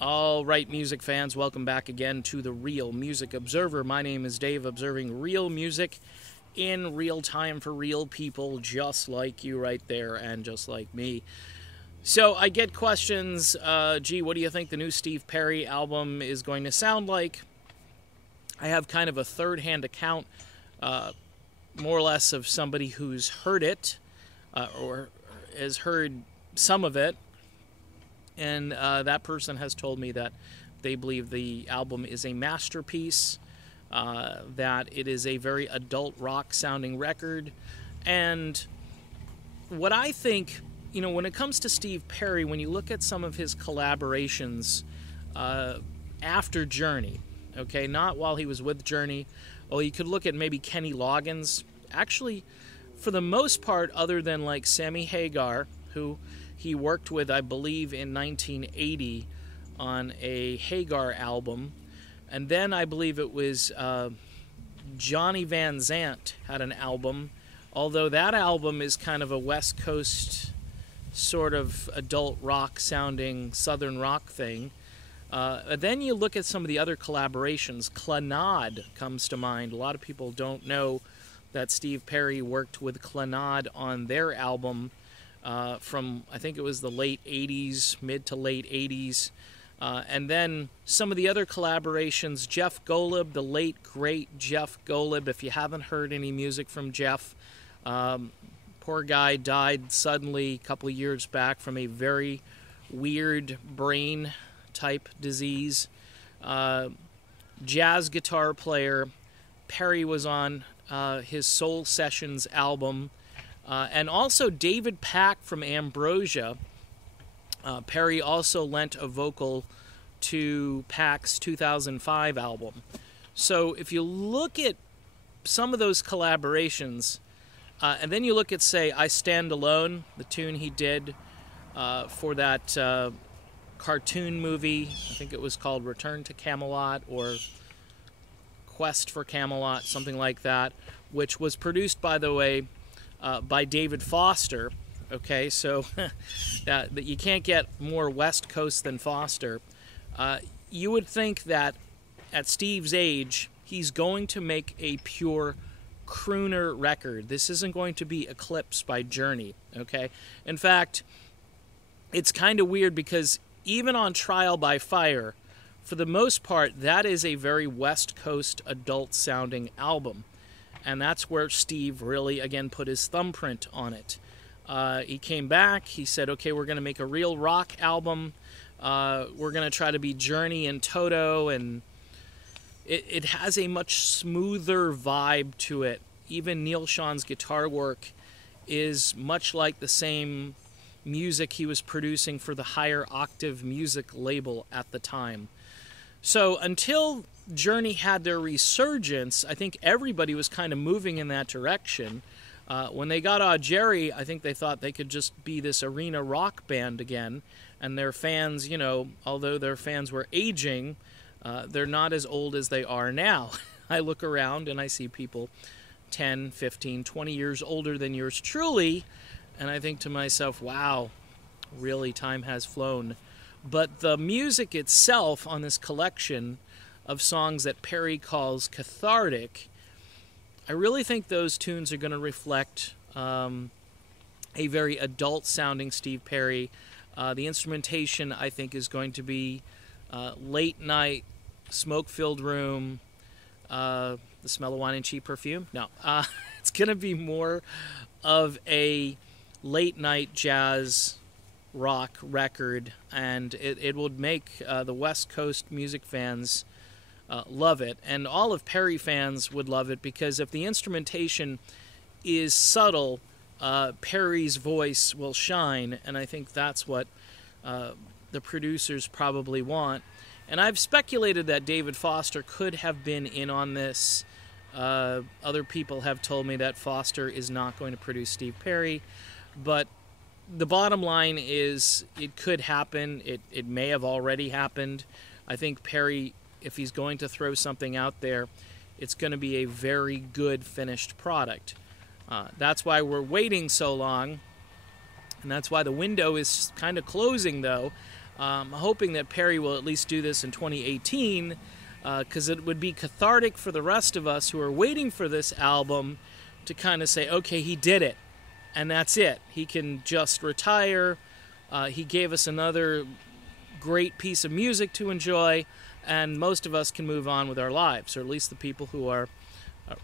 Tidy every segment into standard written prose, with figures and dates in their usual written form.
All right, music fans, welcome back again to the Real Music Observer. My name is Dave, observing real music in real time for real people just like you right there and just like me. So I get questions, gee, what do you think the new Steve Perry album is going to sound like? I have kind of a third-hand account, more or less of somebody who's heard it or has heard some of it. And that person has told me that they believe the album is a masterpiece, that it is a very adult rock sounding record. And what I think, you know, when it comes to Steve Perry, when you look at some of his collaborations after Journey, okay, not while he was with Journey, well, you could look at maybe Kenny Loggins. Actually, for the most part, other than like Sammy Hagar, who he worked with, I believe, in 1980 on a Hagar album. And then I believe it was Johnny Van Zant had an album, although that album is kind of a West Coast sort of adult rock sounding Southern rock thing. Then you look at some of the other collaborations. Camelot comes to mind. A lot of people don't know that Steve Perry worked with Camelot on their album from, I think it was the late 80s, mid to late 80s. And then some of the other collaborations, Jeff Golub, the late, great Jeff Golub. If you haven't heard any music from Jeff, poor guy died suddenly a couple years back from a very weird brain type disease. Jazz guitar player. Perry was on his Soul Sessions album. And also David Pack from Ambrosia. Perry also lent a vocal to Pack's 2005 album. So if you look at some of those collaborations, and then you look at, say, I Stand Alone, the tune he did for that cartoon movie, I think it was called Return to Camelot or Quest for Camelot, something like that, which was produced, by the way, by David Foster. Okay, so that you can't get more West Coast than Foster. You would think that at Steve's age, he's going to make a pure crooner record. This isn't going to be eclipsed by Journey, okay? In fact, it's kind of weird because even on Trial by Fire, for the most part, that is a very West Coast adult-sounding album. And that's where Steve really, again, put his thumbprint on it. He came back, he said, okay, we're going to make a real rock album. We're going to try to be Journey and Toto, and it has a much smoother vibe to it. Even Neil Sean's guitar work is much like the same music he was producing for the Higher Octave music label at the time. So until Journey had their resurgence, I think everybody was kind of moving in that direction. When they got Jerry, I think they thought they could just be this arena rock band again, and their fans, you know, although their fans were aging, they're not as old as they are now. I look around and I see people 10, 15, 20 years older than yours truly, and I think to myself, wow, really, time has flown. But the music itself on this collection of songs that Perry calls cathartic, I really think those tunes are going to reflect a very adult-sounding Steve Perry. The instrumentation, I think, is going to be late night, smoke-filled room, the smell of wine and cheap perfume. No, it's going to be more of a late-night jazz rock record, and it would make the West Coast music fans love it, and all of Perry fans would love it, because if the instrumentation is subtle, Perry's voice will shine, and I think that's what the producers probably want. And I've speculated that David Foster could have been in on this. Other people have told me that Foster is not going to produce Steve Perry, but the bottom line is it could happen. It may have already happened. I think Perry, if he's going to throw something out there, it's going to be a very good finished product. That's why we're waiting so long, and that's why the window is kind of closing, though. hoping that Perry will at least do this in 2018, because it would be cathartic for the rest of us who are waiting for this album to kind of say, okay, he did it, and that's it. He can just retire. He gave us another great piece of music to enjoy, and most of us can move on with our lives, or at least the people who are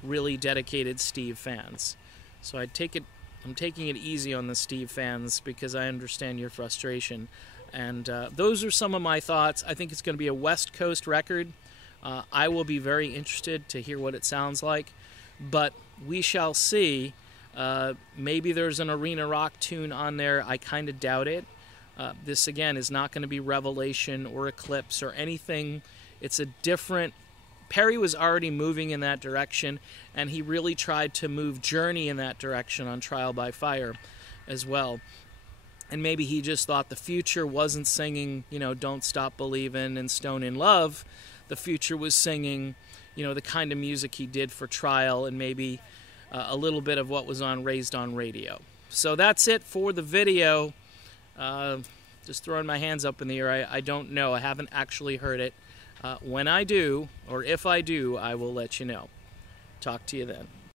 really dedicated Steve fans. So I'm taking it easy on the Steve fans because I understand your frustration. And those are some of my thoughts. I think it's going to be a West Coast record. I will be very interested to hear what it sounds like, but we shall see. Maybe there's an arena rock tune on there. I kind of doubt it. This, again, is not going to be Revelation or Eclipse or anything. It's a different... Perry was already moving in that direction, and he really tried to move Journey in that direction on Trial by Fire as well. And maybe he just thought the future wasn't singing, Don't Stop Believin' and Stone in Love. The future was singing, the kind of music he did for Trial, and maybe a little bit of what was on Raised on Radio. So that's it for the video. Just throwing my hands up in the air. I don't know. I haven't actually heard it. When I do, or if I do, I will let you know. Talk to you then.